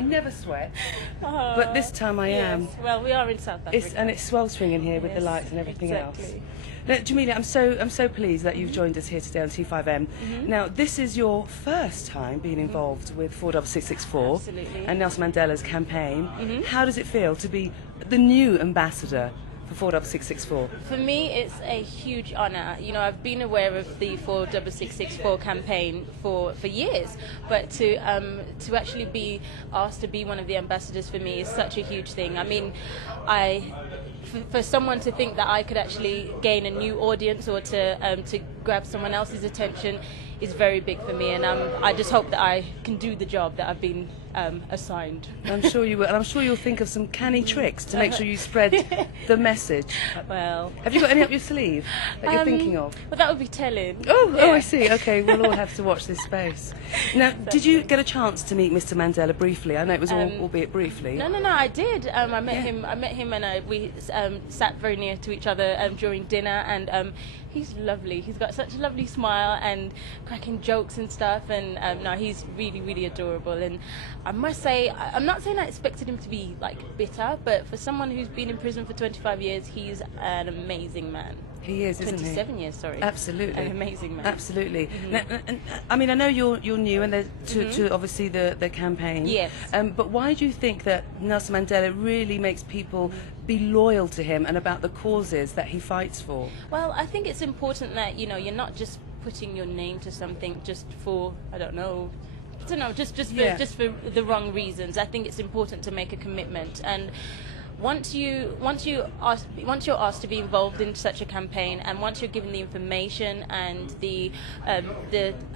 I never sweat, Oh, but this time I am. yes. Well, we are in South Africa. And it's sweltering in here with the Yes, lights and everything exactly. else. Now, Jamelia, I'm so pleased that you've joined us here today on T5M. Now, this is your first time being involved with 46664 Absolutely. and Nelson Mandela's campaign. How does it feel to be the new ambassador for 46664? For me, it's a huge honour. You know, I've been aware of the 46664 campaign for years, but to actually be asked to be one of the ambassadors for me is such a huge thing. I mean, for someone to think that I could actually gain a new audience or to grab someone else's attention is very big for me, and I just hope that I can do the job that I've been assigned. I'm sure you will, and I'm sure you'll think of some canny tricks to make sure you spread the message. Well, have you got any up your sleeve that you're thinking of? Well, that would be telling. Oh, Yeah. I see. Okay, we'll all have to watch this space. Now, did you get a chance to meet Mr. Mandela briefly? I know it was albeit briefly. No, I did. I met him, and we sat very near to each other during dinner, and he's lovely. He's got such a lovely smile and cracking jokes and stuff, and no, he's really, really adorable. And I must say, I'm not saying I expected him to be like bitter, but for someone who's been in prison for 25 years, he's an amazing man. He is, isn't he? 27 years, sorry. Absolutely. An amazing man. Absolutely. Now, and, I mean, I know you're new and to obviously the campaign. Yes. But why do you think that Nelson Mandela really makes people be loyal to him and about the causes that he fights for? Well, I think it's important that, you know, you're not just putting your name to something just for, just for the wrong reasons. I think it's important to make a commitment, and once you're asked to be involved in such a campaign, and once you're given the information and the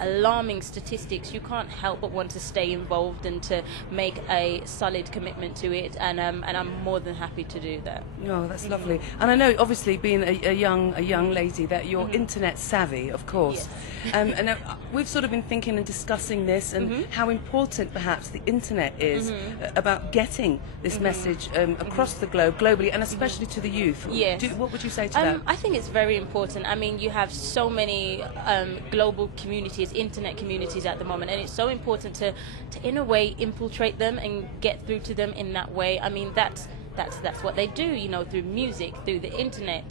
alarming statistics, you can't help but want to stay involved and to make a solid commitment to it. And I'm more than happy to do that. Oh, that's lovely. And I know, obviously, being a young lady, that you're internet savvy, of course. Yes. And we've sort of been thinking and discussing this, and how important perhaps the internet is about getting this message across the globe, globally, and especially to the youth. Yes. What would you say to that? I think it's very important. I mean, you have so many global communities, internet communities at the moment, and it's so important to in a way infiltrate them and get through to them in that way. I mean, that's what they do, you know, through music, through the internet,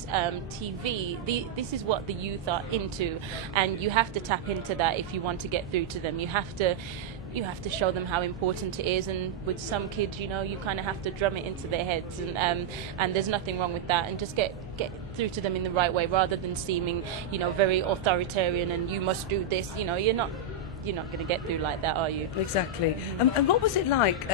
TV. This is what the youth are into, and you have to tap into that if you want to get through to them. You have to show them how important it is, and with some kids, you know, you kind of have to drum it into their heads, and there's nothing wrong with that, and just get through to them in the right way, rather than seeming, you know, very authoritarian and you must do this. You know, you're not going to get through like that, are you? Exactly. And what was it like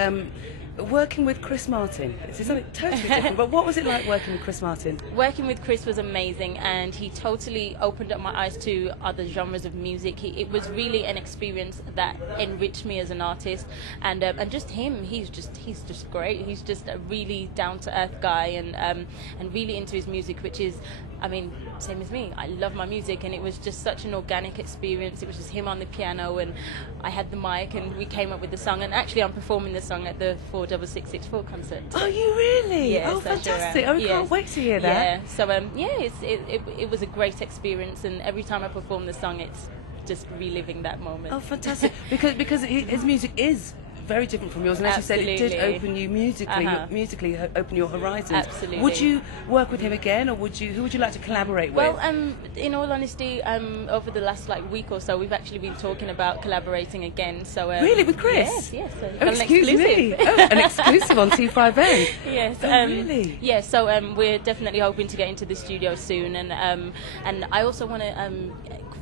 working with Chris Martin? It's something totally different, but what was it like working with Chris Martin? Working with Chris was amazing, and he totally opened up my eyes to other genres of music. It was really an experience that enriched me as an artist, and just him, he's just great. He's just a really down-to-earth guy, and really into his music, which is, I mean, same as me. I love my music, and it was just such an organic experience. It was just him on the piano, and I had the mic, and we came up with the song. And actually, I'm performing the song at the 46664 concert. Oh, you really? Yes, oh, fantastic! Sure I can't wait to hear that. Yeah. So it was a great experience, and every time I perform the song, it's just reliving that moment. Oh, fantastic! because his music is very different from yours, and as you said, it did open you musically open your horizons. Absolutely. Would you work with him again, or who would you like to collaborate with? Well, in all honesty, over the last week or so, we've actually been talking about collaborating again. So really, with Chris? Yes. Oh, excuse me. Oh, an exclusive on T5M. Yes. Oh, really? Yeah. So we're definitely hoping to get into the studio soon, and I also want to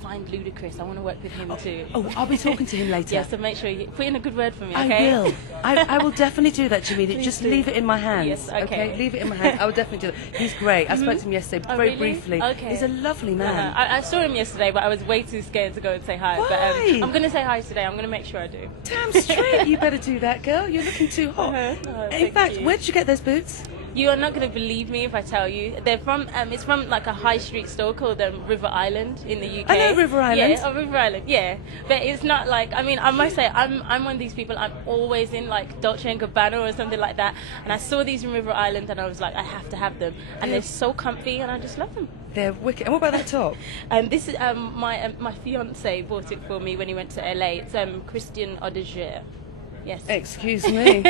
find Ludacris. I want to work with him too. Oh, I'll be talking to him later. Yeah. So make sure you put in a good word for me. Okay? I will. I will definitely do that, Jamelia. Just leave it in my hands. Yes, okay. Leave it in my hands. I will definitely do it. He's great. I spoke to him yesterday, very really? briefly. Okay. He's a lovely man. I saw him yesterday, but I was way too scared to go and say hi. Why? But I'm going to say hi today. I'm going to make sure I do. Damn straight. You better do that, girl. You're looking too hot. Oh, in fact, where did you get those boots? You are not going to believe me if I tell you. They're from, it's from like a high street store called River Island in the UK. I know River Island. Yeah, River Island, yeah. But it's not like, I mean, I must say, I'm one of these people, I'm always in like Dolce & Gabbana or something like that. And I saw these in River Island and I was like, I have to have them. And they're so comfy and I just love them. They're wicked. And what about that top? This is, my fiance bought it for me when he went to LA. It's Christian Audigier. Yes. Excuse me.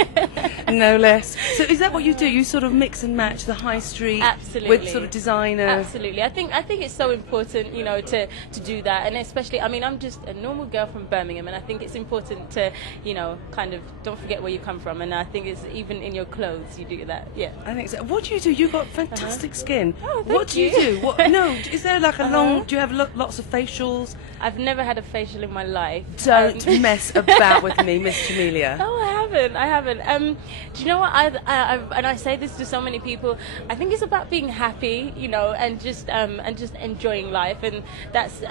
No less. So is that what you do? You sort of mix and match the high street with sort of designer? Absolutely. I think it's so important, you know, to do that, and especially, I mean, I'm just a normal girl from Birmingham, and I think it's important to, you know, kind of don't forget where you come from, and I think it's even in your clothes you do that. Yeah. I think so. What do you do? You've got fantastic skin. Oh, thank what do you do? No, is there like a long? Do you have lots of facials? I've never had a facial in my life. Don't mess about with me, Miss Jamelia. Oh, I haven't. Do you know what? And I say this to so many people. I think it's about being happy, you know, and just enjoying life, and that's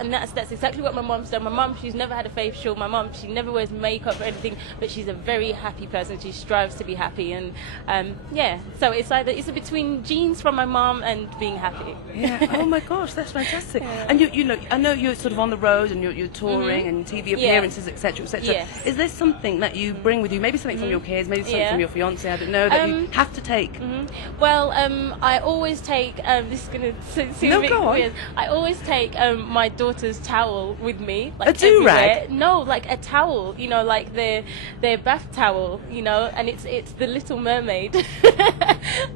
exactly what my mom's done. My mom, she's never had a facial. My mom, she never wears makeup or anything, but she's a very happy person. She strives to be happy, and yeah. So it's between genes from my mom and being happy. Yeah. Oh my gosh, that's fantastic. Yeah. And you know, I know you're sort of on the road and you're touring and TV appearances, etc., etc. Yes. Is there something that you bring with you? Maybe something from your kids, maybe something from your fiance. I don't know, that you have to take. Well, I always take. This is gonna seem a bit weird. I always take my daughter's towel with me. Like, a do-rag? No, like a towel. You know, like their bath towel. You know, and it's the Little Mermaid,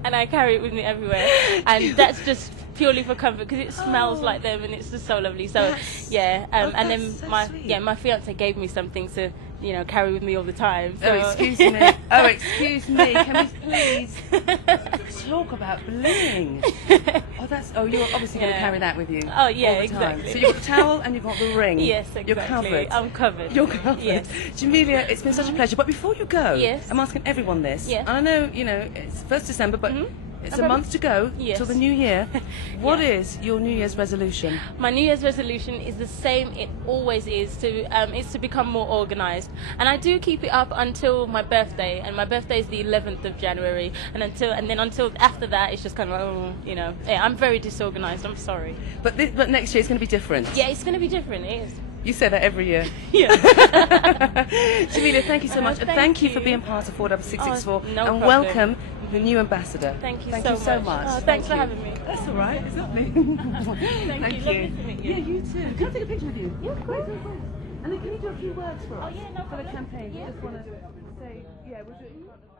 and I carry it with me everywhere. And that's just purely for comfort, because it smells like them, and it's just so lovely. So yeah, and then so my fiance gave me something to, you know, carry with me all the time. So. Oh, excuse me. Oh, excuse me. Can we please talk about bling? Oh, you're obviously going to carry that with you. Oh, yeah, all the exactly. Time. So you've got the towel and you've got the ring. Yes, exactly. You're covered. I'm covered. You're covered. Yes. Jamelia, it's been such a pleasure. But before you go, yes, I'm asking everyone this. Yes. I know, you know, it's 1st December, but it's a month to go till the new year. What is your New Year's resolution? My New Year's resolution is the same. It always is to become more organised, and I do keep it up until my birthday. And my birthday is the 11th of January, and until after that, it's just kind of you know, yeah, I'm very disorganised. I'm sorry. But next year it's going to be different. Yeah, it's going to be different. It is. You say that every year. Yeah. Jamelia, thank you so much. Thank you for being part of 46664. No and problem. welcome the new ambassador. Thank you so much. Oh, thanks for having me. That's all right. It's lovely. Thank you. Thank you. Lovely to meet you. Yeah, you too. Can I take a picture with you? Yeah, of course. And then can you do a few words for us? Oh, yeah, no for the problem. campaign? Yeah. We just want to say, yeah, we'll do it in front of